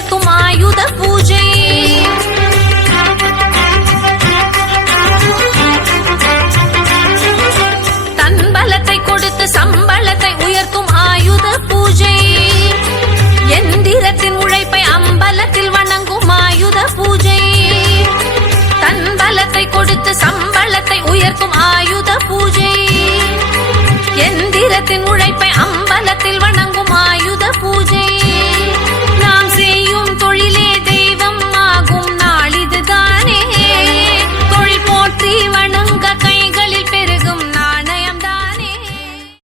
உயர்த்தும் ஆயுத பூஜை. தன் பலத்தை கொடுத்து சம்பளத்தை உயர்த்தும் ஆயுத பூஜை. எந்திரத்தின் உழைப்பை அம்பலத்தில் வணங்கும் ஆயுத பூஜை. தன் பலத்தை கொடுத்து சம்பளத்தை உயர்த்தும் ஆயுத பூஜை. எந்திரத்தின் உழைப்பை அம்பலத்தில் வணங்கும் ஆயுத பூஜை.